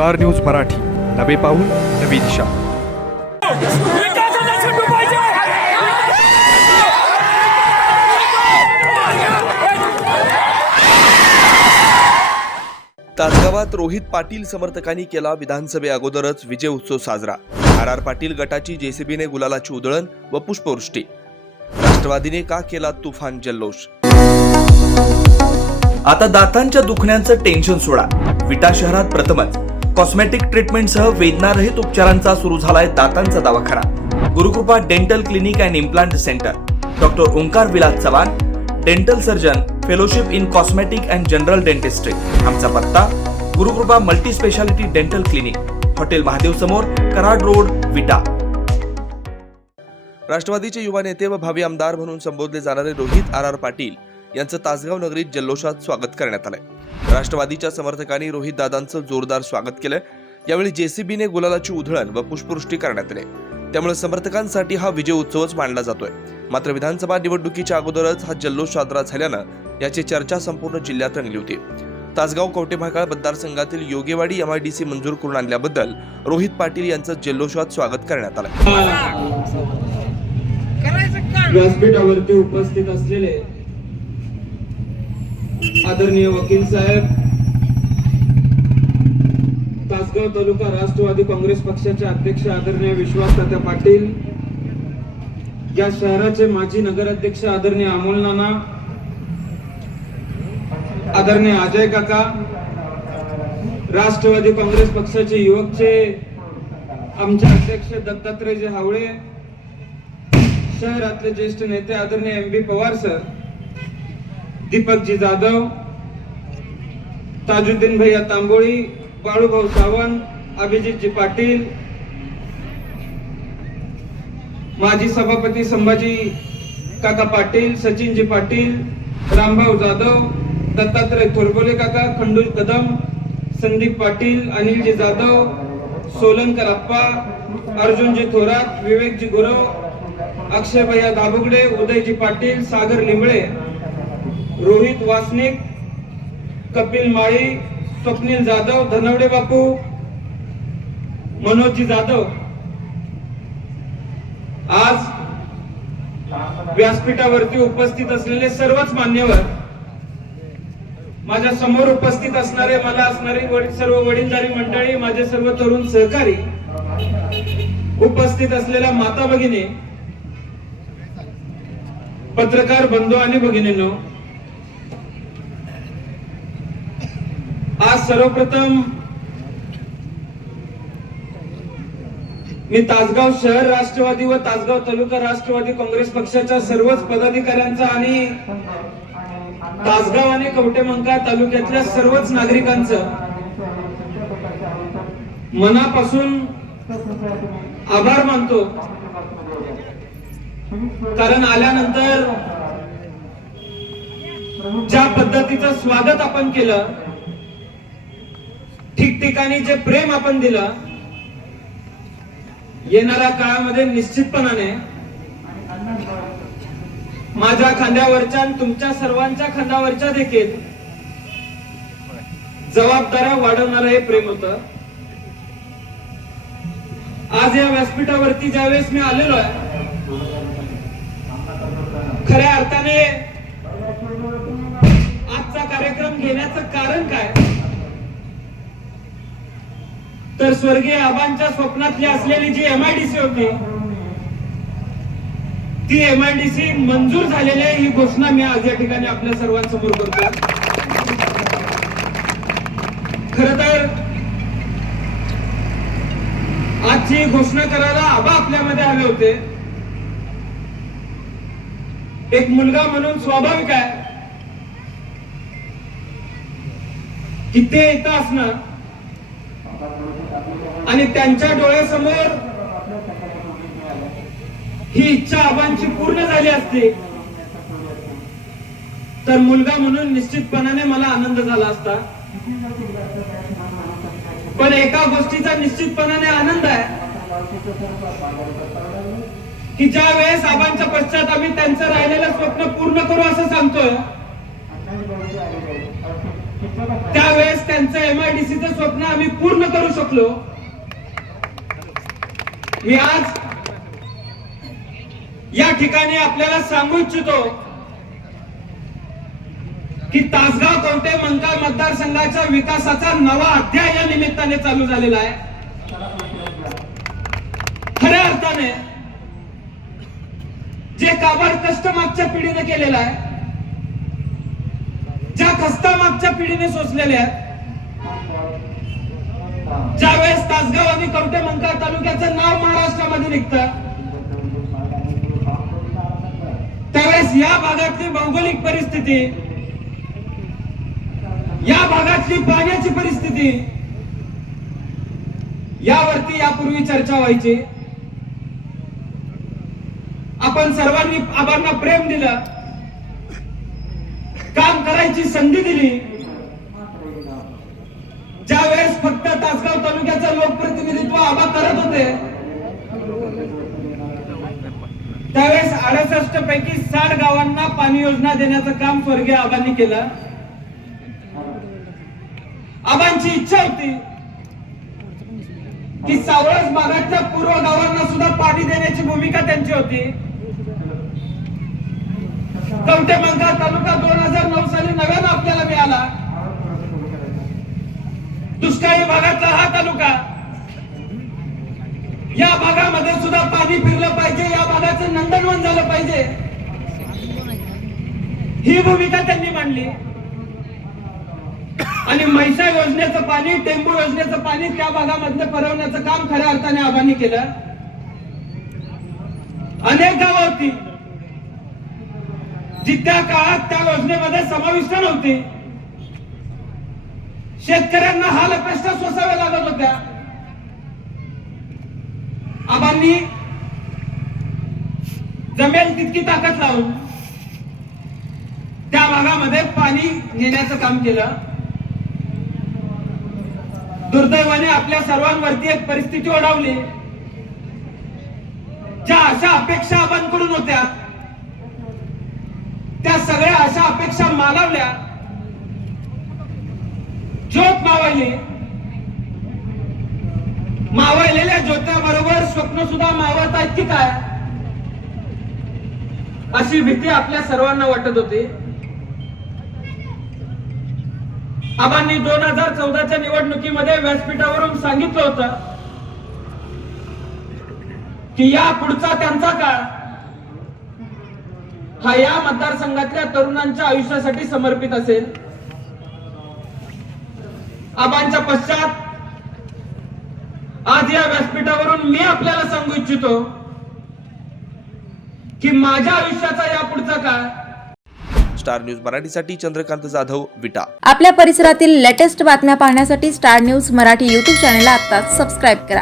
Star news Marathi. नवे पाऊल नवी दिशा. तासगावात रोहित पाटील समर्थकांनी केला विधानसभे अगोदरच विजय उत्सव साजरा. आर आर पाटील गटाची जेसीबीने गुलालाची उधळण व पुष्पवृष्टी. राष्ट्रवादीने का केला तुफान जल्लोष? आता दातांच्या दुखण्याचं टेन्शन सोडा. विटा शहरात प्रथमच. कॉस्मेटिक ट्रीटमेंटसह वेदनारहित उपचारांचा सुरू झालाय दातांचा दवाखाना. Gurukripa dental clinic and implant centre doctor Omkar Vilas Chavan dental surgeon fellowship in cosmetic and general dentistry आमचा पत्ता Gurukripa multi speciality dental clinic hotel Mahadev समोर कराड रोड विटा. राष्ट्रवादीचे युवा नेते व भावी आमदार म्हणून संबोधले जाणारे रोहित आर आर पाटील यांचं तासगाव नगरीत जल्लोषात स्वागत करण्यात आलंय. राष्ट्रवादीच्या समर्थकांनी रोहित दादांचं जोरदार स्वागत केलं यावेळी जेसीबीने गुलालाची उधळण व पुष्पवृष्टी करण्यात आली. त्यामुळे समर्थकांसाठी हा विजय उत्सवच मानला जातोय. मात्र विधानसभा निवडणुकीच्या अगोदरच हा जल्लोष साजरा झाल्यानं याची चर्चा संपूर्ण जिल्ह्यात रंगली होती. तासगाव कवटेभाकाळ मतदारसंघातील Yogewadi M I D C मंजूर करून आणल्याबद्दल रोहित पाटील यांचं जल्लोषात स्वागत करण्यात आलं. व्यासपीठावरती उपस्थित असलेले आदरणीय वकील साहेब तासगाव तालुका राष्ट्रवादी काँग्रेस पक्षाचे अध्यक्ष आदरणीय विश्वास पाटील या शहराचे माजी नगराध्यक्ष आदरणीय अमोल नाना आदरणीय अजय काका राष्ट्रवादी काँग्रेस पक्षाचे युवकचे आमचे अध्यक्ष दत्तात्रयजी हावळे शहरातले ज्येष्ठ नेते आदरणीय M B Pawar sir Deepakji Jadhav Tajuddin भैया तांबोळी बाळूभाऊ सावंत अभिजितजी पाटील माजी सभापती संभाजी काका पाटील सचिनजी पाटील रामभाऊ जाधव दत्तात्रय थोरबोले काका खंडू कदम संदीप पाटील अनिलजी जाधव सोलनकर अप्पा अर्जुनजी थोरात विवेकजी गुरव अक्षय भैया दाभुगडे उदयजी पाटील सागर लिंबळे रोहित वासनिक कपिल माळी स्वप्नील जाधव धनवडे बापू मनोजी जाधव. आज व्यासपीठावरती उपस्थित असलेले सर्वच मान्यवर माझ्यासमोर उपस्थित असणारे मला असणारे सर्व वडीलधारी मंडळी माझे सर्व तरुण सहकारी उपस्थित असलेल्या माता भगिनी पत्रकार बंधू आणि भगिनींनो आज सर्वप्रथम मी तासगाव शहर राष्ट्रवादी व तासगाव तालुका राष्ट्रवादी काँग्रेस पक्षाच्या सर्वच पदाधिकाऱ्यांचा आणि तासगाव आणि कवटेमंका तालुक्यातल्या सर्वच नागरिकांचं मनापासून आभार मानतो. कारण आल्यानंतर ज्या पद्धतीचं स्वागत आपण केलं ठिकठिकाणी जे प्रेम आपण दिलं येणाऱ्या काळामध्ये निश्चितपणाने माझ्या खांद्यावरच्या तुमच्या सर्वांच्या खांद्यावरच्या देखील जबाबदाऱ्या वाढवणारं हे प्रेम होत. आज या व्यासपीठावरती ज्यावेळेस मी आलेलो आहे खऱ्या अर्थाने आजचा कार्यक्रम घेण्याचं कारण काय तर स्वर्गीय आबांच्या स्वप्नातली असलेली जी एमआयडीसी होती ती एमआयडीसी मंजूर झालेली आहे ही घोषणा मी आज या ठिकाणी आपल्या सर्वांसमोर करतो खर तर आजची घोषणा करायला आबा आपल्यामध्ये आले होते. एक मुलगा म्हणून स्वाभाविक आहे की ते इथं असणं आणि त्यांच्या डोळ्यासमोर ही इच्छा आबांची पूर्ण झाली असती. तर मुलगा म्हणून निश्चितपणाने मला आनंद झाला असता. पण एका गोष्टीचा निश्चितपणाने आनंद आहे. की ज्या वेळेस आबांच्या पश्चात आम्ही त्यांचं राहिलेलं स्वप्न पूर्ण करू असं सांगतोय त्यावेळेस त्यांचं एमआयडीसीचं स्वप्न आम्ही पूर्ण करू शकलो. मी आज या ठिकाणी आपल्याला सांगू इच्छितो की तासगाव कवटे मंगाल मतदारसंघाच्या विकासाचा नवा अध्याय या निमित्ताने चालू झालेला आहे. खऱ्या अर्थाने जे काबाड कष्ट मागच्या पिढीने केलेलं आहे ज्या खस्ता मागच्या पिढीने सोसलेल्या आहेत ज्यावेळेस तासगाव आणि कवटे मंका तालुक्याचं नाव महाराष्ट्रामध्ये निघतं त्यावेळेस या भागातली भौगोलिक परिस्थिती या भागातली पाण्याची परिस्थिती यावरती यापूर्वी चर्चा व्हायची. आपण सर्वांनी आबांना प्रेम दिलं. काम करायची संधी दिली. ज्यावेळेस फक्त होते. त्यावेळेस अडसष्ट पैकी साठ गावांना पाणी योजना देण्याचं काम स्वर्गीय आबांनी केलं. आबांची इच्छा होती की सावळस भागातल्या पूर्व गावांना सुद्धा पाणी देण्याची भूमिका त्यांची होती. कवटेमंका तालुका दोन हजार नऊ साली नव्यानं आपल्याला मिळाला. दुष्काळी भागातला हा तालुका या भागामध्ये सुद्धा पाणी फिरलं पाहिजे या भागाचं नंदनवन झालं पाहिजे. ही भूमिका त्यांनी मांडली. आणि म्हैसा योजनेचं पाणी टेंबू योजनेचं पाणी त्या भागामधलं परवण्याचं काम खऱ्या अर्थाने आबांनी केलं. अनेक गावं होती. जी त्या काळात त्या योजनेमध्ये समाविष्ट नव्हती. शेतकऱ्यांना हा अपेक्षा सोसाव्या लागत होत्या. आबांनी जमेल तितकी ताकद लावून त्या भागामध्ये पाणी नेण्याचं काम केलं. दुर्दैवाने आपल्या सर्वांवरती एक परिस्थिती ओढावली. ज्या अशा अपेक्षा आबांकडून होत्या त्या सगळ्या अशा अपेक्षा मालावल्या. ज्योत मावळली. मावळलेल्या ज्योत्याबरोबर स्वप्न सुद्धा मावळत आहेत की काय? अशी भीती आपल्या सर्वांना वाटत होती. आबांनी दोन हजार चौदाच्या निवडणुकीमध्ये व्यासपीठावरून सांगितलं होतं की या पुढचा त्यांचा काळ हा या मतदारसंघातल्या तरुणांच्या आयुष्यासाठी समर्पित असेल. आबांच्या पश्चात आज या व्यासपीठावरून मी आपल्याला सांगू इच्छितो की माझ्या आयुष्याचा या पुढचा काळ. स्टार न्यूज मराठीसाठी चंद्रकांत जाधव विटा. आपल्या परिसरातील लेटेस्ट बातम्या पाहण्यासाठी स्टार न्यूज मराठी यूट्यूब चॅनलला आत्ताच सबस्क्राईब करा.